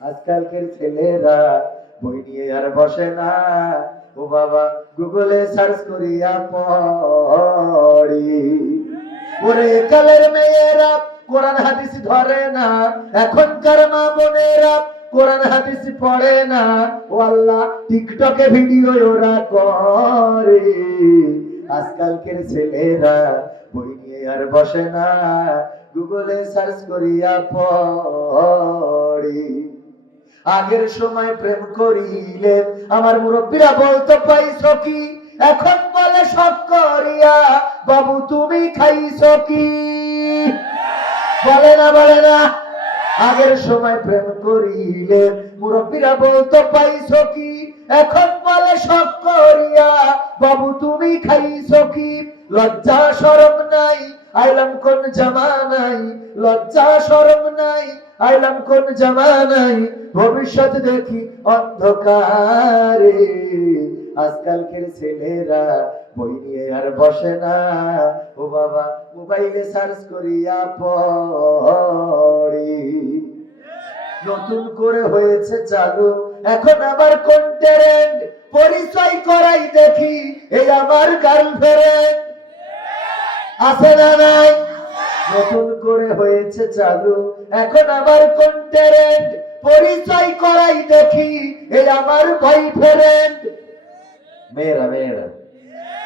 আজকালকের ছেলেরা বই নিয়ে আর বসে না, ও বাবা গুগলে সার্চ করিয়া পড়ি। ওরে কালের মেয়েরা কোরআন হাদিস ধরে না, এখনকার মা বোনেরা কোরআন হাদিস পড়ে না, ও আল্লাহ টিকটকে ভিডিও ওরা করে। আজকালকের ছেলেরা বই নিয়ে আর বসে না, গুগলে সার্চ করিয়া পড়ি। আগের সময় প্রেম করিলে আমার মুরব্বীরা বলতো পাইছো কি, এখন বলে সব করিয়া বাবু তুমি খাইছো কি। বলে না বলে না? আগের সময় প্রেম করিলে মুরব্বীরা বলতো পাইছো কি, এখন বলে সব করিয়া বাবু তুমি খাইছো কি। লজ্জা শরম নাই, আইলাম কোন জামানাই, লজ্জা শরম নাই, আইলাম কোন জামানাই, ভবিষ্যৎ দেখি অন্ধকারে। আজকালকের ছেলেরা বই নিয়ে আর বসে না, ও বাবা মোবাইলে সার্চ করিয়া পড়ি। নতুন করে হয়েছে চালু এখন আবার কোন ট্রেন্ড, পরিচয় করাই দেখি এই আমার গার্লফ্রেন্ড। আছে না নাই? নতুন করে হয়েছে চালু এখন আবার কোন ট্রেন্ড, পরিচয় করাই দেখি এই আমার বয়ফ্রেন্ড। মেয়েরা মেয়েরা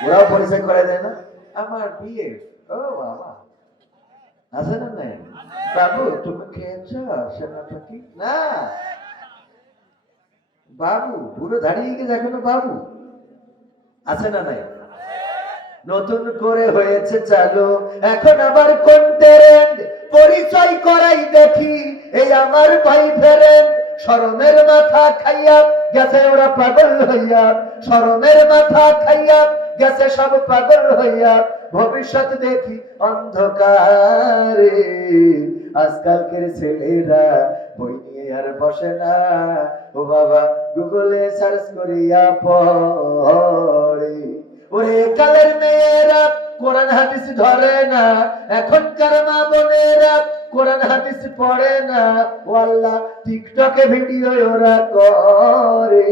ওরাও পরিচয় করাই দেয় না, আমার বিয়ে। ও বাবা আছে না নাই? বাবু তুমি খেয়েছ সেনাপতি? না বাবু, পুরো দাঁড়িয়ে গিয়ে দেখো না বাবু। আছে না নাই? নতুন করে হয়েছে চালু এখন আবার কোন ট্রেন্ড, পরিচয় করাই দেখি এই আমার বয়ফ্রেন্ড। শরমের মাথা খাইয়া গেছে ওরা পাগল হইয়া, শরমের মাথা খাইয়া গেছে সব পাগল হইয়া, ভবিষ্যৎ দেখি অন্ধকারে। আজকালকের ছেলেরা বই নিয়ে আর বসে না, ও বাবা গুগলে সার্চ করিয়া পড়ে। ওরে কালের মেয়েরা কোরআন হাদিস ধরে না, এখনকার মা বোনেরা কোরআন হাদিস পড়ে না, ও আল্লাহ টিকটকে ভিডিও ওরা করে।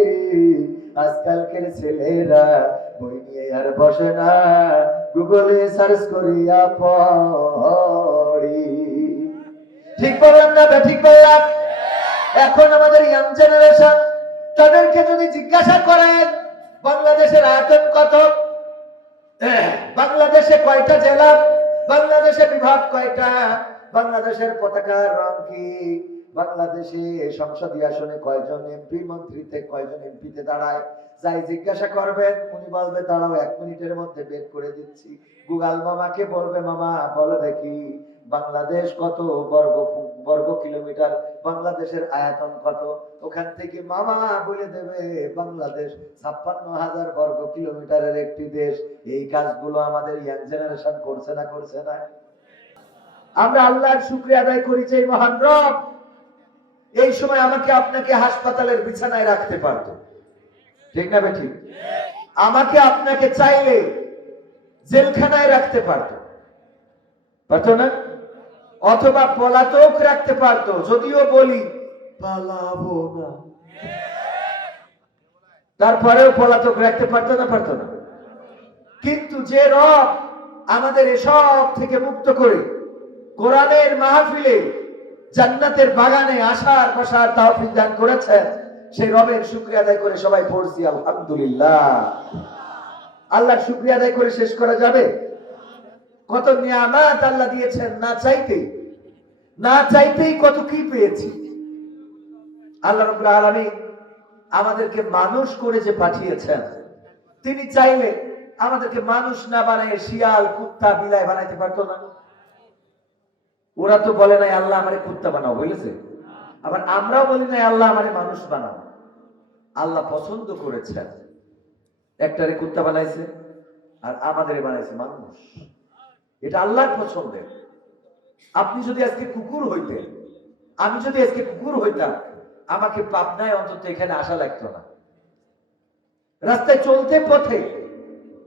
আজকালকের ছেলেরা বই নিয়ে আর বসে না, গুগলে সার্চ করিয়া পড়ি। ঠিক বললাম না ঠিক বললাম? এখন আমাদের ইয়াং জেনারেশন, তাদেরকে যদি জিজ্ঞাসা করেন বাংলাদেশের আয়তন কত, বাংলাদেশে কয়টা জেলা, বাংলাদেশে বিভাগ কয়টা, বাংলাদেশের পতাকার রং কি, বাংলাদেশে সংসদীয় আসনে কয়জন এমপি, মন্ত্রীতে কয়জন এমপিতে দাঁড়ায়, যাই জিজ্ঞাসা করবেন উনি বলবে দাঁড়াও 1 মিনিটের মধ্যে বের করে দিচ্ছি। গুগল মামাকে বলবে মামা বলো দেখি বাংলাদেশ কত বর্গ কিলোমিটার, বাংলাদেশের আয়তন কত, ওখান থেকে মামা বলে দেবে বাংলাদেশ 56,000 বর্গ কিলোমিটারের একটি দেশ। এই কাজগুলো আমাদের ইয়াং জেনারেশন করছে না করছে না? আমরা আল্লাহর শুকরিয়া আদায় করি যে মহান রব এই সময় আমাকে আপনাকে হাসপাতালের বিছানায় রাখতে পারত, ঠিক না বেঠিক? আমাকে আপনাকে চাইলে জেলখানায় রাখতে পারতো, পারতো না? অথবা পলাতক রাখতে পারতো, যদিও বলি পালাবো না, তারপরেও পলাতক রাখতে পারতো না? পারতো না? কিন্তু যে রব আমাদের এসব থেকে মুক্ত করে কোরআনের মাহফিলে জান্নাতের বাগানে আসার বসার তৌফিক দান করেছেন, সেই রবের শুকরিয়া আদায় করে সবাই পড়ছি আলহামদুলিল্লাহ। আল্লাহর শুকরিয়া আদায় করে শেষ করা যাবে? কত নিয়ামত আল্লাহ দিয়েছেন, না চাইতেই কত কি পেয়েছি। আল্লাহ রাব্বুল আলামিন আমাদেরকে মানুষ করে যে পাঠিয়েছেন, তিনি চাইলে আমাদেরকে মানুষ না বানায় শিয়াল কুত্তা বিলাই বানাইতে পারতো না? ওরা তো বলে নাই আল্লাহ আমারে কুত্তা বানাও, বলেছে? আবার আমরাও বলি নাই আল্লাহ আমারে মানুষ বানাও। আল্লাহ পছন্দ করেছেন, একটারে কুত্তা বানাইছে আর আমাদের বানাইছে মানুষ। এটা আল্লাহর পছন্দের। আপনি যদি আজকে কুকুর হইতেন, আমি যদি আজকে কুকুর হইতাম, আমাকে পাবনায় অন্তত এখানে আসা লাগতো না। রাস্তায় চলতে পথে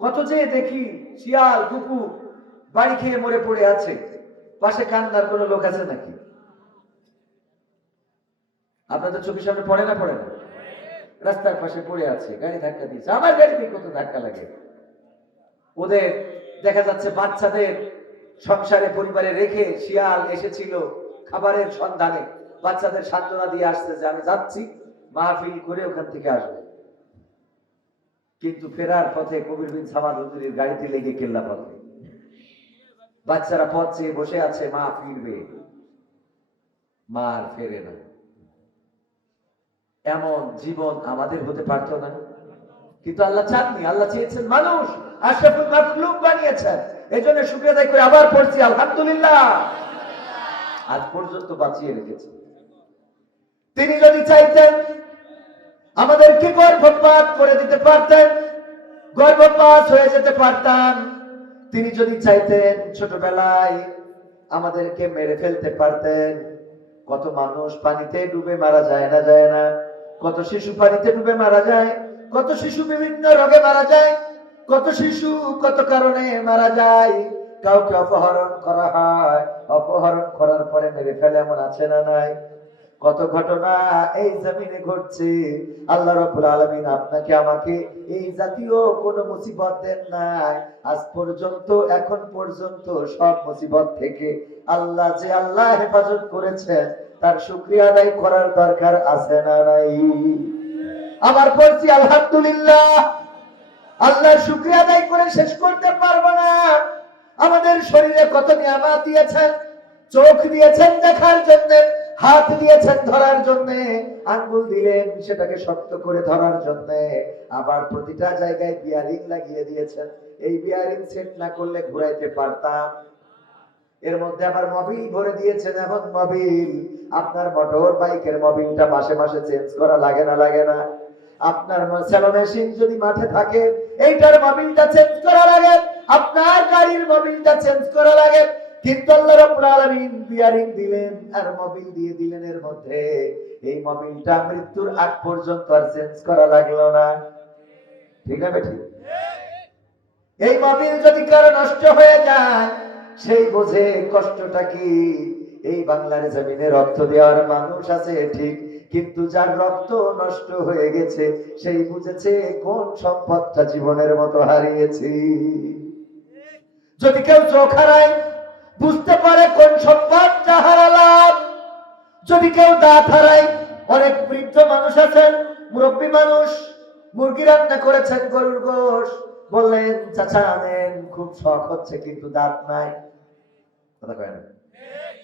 কত যে দেখি শিয়াল কুকুর বাড়ি খেয়ে মরে পড়ে আছে, পাশে কান্নার কোনো লোক আছে নাকি? আপনাদের চোখের সামনে পড়ে না? পড়ে না? রাস্তার পাশে পড়ে আছে, গাড়ি ধাক্কা দিয়েছে, আমার গাড়িতে কত ধাক্কা লাগে। ওদের দেখা যাচ্ছে বাচ্চাদের সংসারে পরিবারে রেখে শিয়াল এসেছিল খাবারের সন্ধানে, বাচ্চাদের সান্ত্বনা দিয়ে আসছে যে আমি যাচ্ছি মাহফিল করে ওখান থেকে আসবো। কিন্তু ফেরার পথে কবির বিন সামাদ হুজুরের গাড়িতে লেগে কেল্লা পথে বাচ্চারা পথ চেয়ে বসে আছে, মা ফিরবে, মা আর ফেরে না। এমন জীবন আমাদের হতে পারত না, কিন্তু আল্লাহ চাননি। আল্লাহ চেয়েছেন মানুষ আশরাফুল মাখলুক বানিয়েছেন। এজন্য শুকরিয়া আদায় করে আবার পড়ছি আলহামদুলিল্লাহ, আজ পর্যন্ত বাঁচিয়ে রেখেছেন। তিনি যদি চাইতেন আমাদেরকে গর্ভপাত করে দিতে পারতেন, গর্ভপাত হয়ে যেতে পারতাম। তিনি যদি চাইতেন ছোটবেলায় আমাদেরকে মেরে ফেলতে পারতেন। কত মানুষ পানিতে ডুবে মারা যায় না? যায় না? কত শিশু পানিতে ডুবে মারা যায়, কত শিশু বিভিন্ন রোগে মারা যায়, কত শিশু কত কারণে মারা যায়। কাউকে অপহরণ করা হয়, অপহরণ করার পরে মেরে ফেলে, এমন আছে না নাই? কত ঘটনা এই জমিনে ঘটছে। আল্লাহ রাব্বুল আলামিন আপনাকে আমাকে এই জাতীয় কোন মুসিবত দেন নাই আজ পর্যন্ত। এখন পর্যন্ত সব মুসিবত থেকে আল্লাহ যে আল্লাহ হেফাজত করেছেন তার শুকরিয়া আদায় করার দরকার আছে না নাই? আবার পড়ছি আলহামদুলিল্লাহ। আল্লাহর শুকরিয়া আদায় করে শেষ করতে পারবো না। আমাদের শরীরে কত নিয়ামত দিয়েছেন, চোখ দিয়েছেন দেখার জন্য, হাত দিয়েছেন ধরার জন্য, আঙ্গুল দিলেন সেটাকে শক্ত করে ধরার জন্য, আবার প্রতিটা জায়গায় বিয়ারিং লাগিয়ে দিয়েছেন। এই বিয়ারিং সেট না করলে ঘুরাইতে পারতাম। এর মধ্যে আবার মোবিল ভরে দিয়েছেন। এখন মোবিল, আপনার মোটর বাইকের মোবিলটা মাসে মাসে চেঞ্জ করা লাগে না? লাগে না? আপনার সেলো মেশিন যদি মাঠে থাকে এইটার মোবিলটা চেঞ্জ করা লাগে, আপনার গাড়ির মোবিলটা চেঞ্জ করা লাগে। কিন্তু আল্লাহ রাব্বুল আলামিন বিয়ারিং দিলেন আর মোবিল দিয়ে দিলেন এর মধ্যে। এই মোবিলটা মৃত্যুর আগ পর্যন্ত আর চেঞ্জ করা লাগলো না। ঠিক না বেঠিক? এই মোবিল যদি কারো নষ্ট হয়ে যায় সেই বোঝে কষ্টটা কি। এই বাংলার জমিনে রক্ত দেওয়ার মানুষ আছে ঠিক, কিন্তু যার রক্ত নষ্ট হয়ে গেছে সেই বুঝেছে কোন সম্পদটা জীবনের মতো হারিয়েছি। যদি কেউ চোখ হারায় বুঝতে পারে কোন সম্পদটা হারালাম। যদি কেউ দাঁত হারায়, অনেক বৃদ্ধ মানুষ আছেন, মুরব্বী মানুষ, মুরগি রান্না করেছেন, গরুর গোশ, বললেন চাচা আনেন, খুব শখ হচ্ছে কিন্তু দাঁত নাই। কথা কয় না?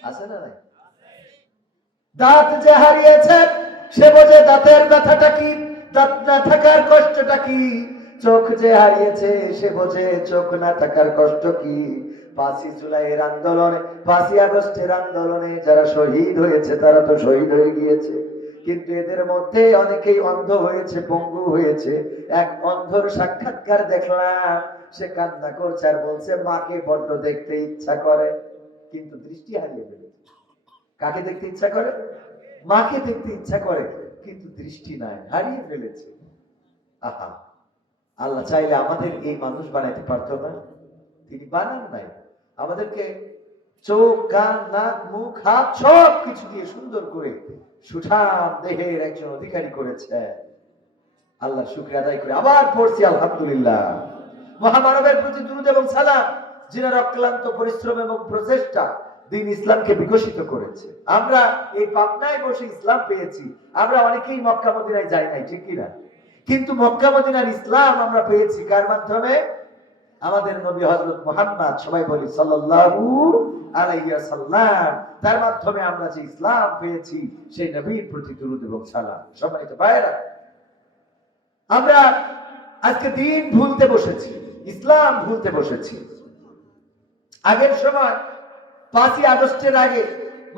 আছে না নাই? দাঁত যে হারিয়েছে সে বোঝে দাঁতের ব্যথাটা কি, দাঁত না থাকার কষ্টটা কি। চোখ যে হারিয়েছে সে বোঝে চোখ না থাকার কষ্ট কি। 5ই জুলাইয়ের আন্দোলনে, 5ই আগস্টের আন্দোলনে যারা শহীদ হয়েছে তারা তো শহীদ হয়ে গিয়েছে, কিন্তু এদের মধ্যে অনেকেই অন্ধ হয়েছে, পঙ্গু হয়েছে। এক অন্ধর সাক্ষাৎকার দেখলাম, সে কান্না করছে আর বলছে মাকে বড্ড দেখতে ইচ্ছা করে, কিন্তু দৃষ্টি হারিয়ে ফেলেছে। কাকে দেখতে ইচ্ছা করে? মাকে দেখতে ইচ্ছা করে, কিন্তু দৃষ্টি নাই, হারিয়ে ফেলেছে। আহা, আল্লাহ চাইলে আমাদের এই মানুষ বানাইতে পারতো না? তিনি বানান নাই। আমাদেরকে চোখ, কান, নাক, মুখ, হাত সব কিছু দিয়ে সুন্দর করে সুঠাম দেহের একজন অধিকারী করেছে। আল্লাহ শুকরিয়া আদায় করে আবার পড়ছি আলহামদুলিল্লাহ। মহামানবের প্রতি দুরূদ এবং সালাম, যিনার অক্লান্ত পরিশ্রম এবং প্রচেষ্টা দিন ইসলামকে বিকশিত করেছে। আমরা এই পাবনায় বসে ইসলাম পেয়েছি। আমরা অনেকেই মক্কা মদিনায় যাই নাই, ঠিক কিনা? কিন্তু মক্কা মদিনার ইসলাম আমরা পেয়েছি কার মাধ্যমে? আমাদের নবী হযরত মুহাম্মদ, সবাই বলি সাল্লাল্লাহু আলাইহি ওয়াসাল্লাম, তার মাধ্যমে আমরা যে ইসলাম পেয়েছি সেই নবীর প্রতি দুরূদ এবং সালাম। সম্মানিত ভাইরা, আমরা আজকে দিন ভুলতে বসেছি, ইসলাম ভুলতে বসেছি। আগের সময় 5ই আগস্টের আগে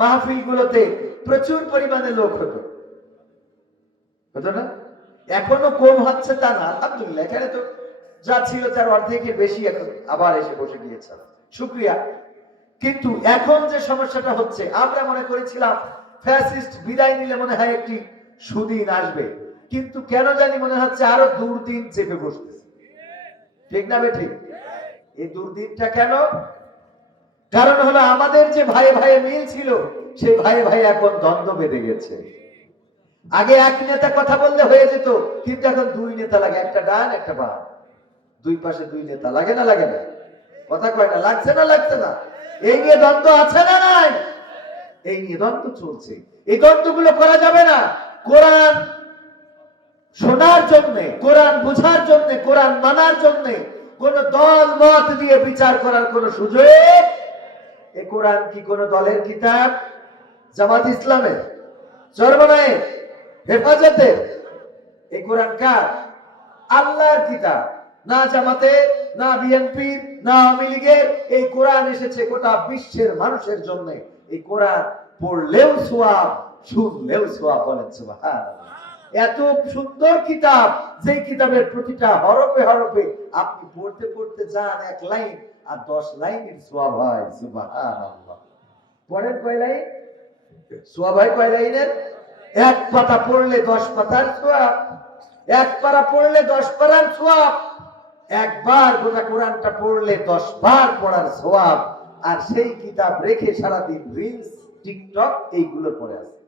মাহফিলগুলোতে প্রচুর পরিমাণে লোক হতো, হতো না? এখনো কম হচ্ছে তা না, আলহামদুলিল্লাহ। এখানে তো যা ছিল তার অর্ধেকের বেশি এখন আবার এসে বসে গিয়েছে, শুকরিয়া। কিন্তু এখন যে সমস্যাটা হচ্ছে, আমরা মনে করেছিলাম ফ্যাসিস্ট বিদায় নিলে মনে হয় একটি সুদিন আসবে, কিন্তু কেন জানি মনে হচ্ছে আরো দুর্দিন চেপে বসতেছে। ঠিক না বেঠিক? এই দুর্দিনটা কেন? কারণ হলো আমাদের যে ভাই ভাই মিল ছিল সেই ভাই ভাই এখন দ্বন্দ্ব বেঁধে গেছে। আগে এক নেতা কথা বললে হয়ে যেত, কিন্তু এখন দুই নেতা লাগে, একটা ডান একটা বাম, দুই পাশে দুই নেতা লাগে না লাগে না? কথা কয় না, লাগছে না লাগছে না? এই নিয়ে দ্বন্দ্ব আছে না নাই? এই নিয়ে দ্বন্দ্ব চলছে। এই দ্বন্দ্বগুলো করা যাবে না। কোরআন শোনার জন্য, কোরআন বোঝার জন্য, কোরআন মানার জন্য কোন দল মত দিয়ে বিচার করার কোন সুযোগ। এই কোরআন কি কোন দলের কিতাব? জামাত ইসলামের, চরমনায়ের, হেফাজতের? এই কোরআন কার? আল্লাহর কিতাব। না জামাতে, না বিএনপির, না আওয়ামী লীগের। এই কোরআন এসেছে গোটা বিশ্বের মানুষের জন্য। এই কোরআন পড়লেও সওয়াব, শুনলেও সওয়াব। বলেন সুবহানাল্লাহ। এত সুন্দর কিতাব, যে কিতাবের প্রতিটা হরফে হরফে আপনি পড়তে পড়তে যান এক লাইন আর 10 লাইনের সওয়াব হয়। সুবহানাল্লাহ। পড়েন কয় লাইন? সওয়াব হয় কয় লাইনের? এক পাতা পড়লে 10 পাতার সওয়াব, এক পারা পড়লে 10 পারার সওয়াব, একবার গোটা কোরআনটা পড়লে 10 বার পড়ার সওয়াব। আর সেই কিতাব রেখে সারাদিন রিলস, টিকটক এইগুলো পড়ে আছে।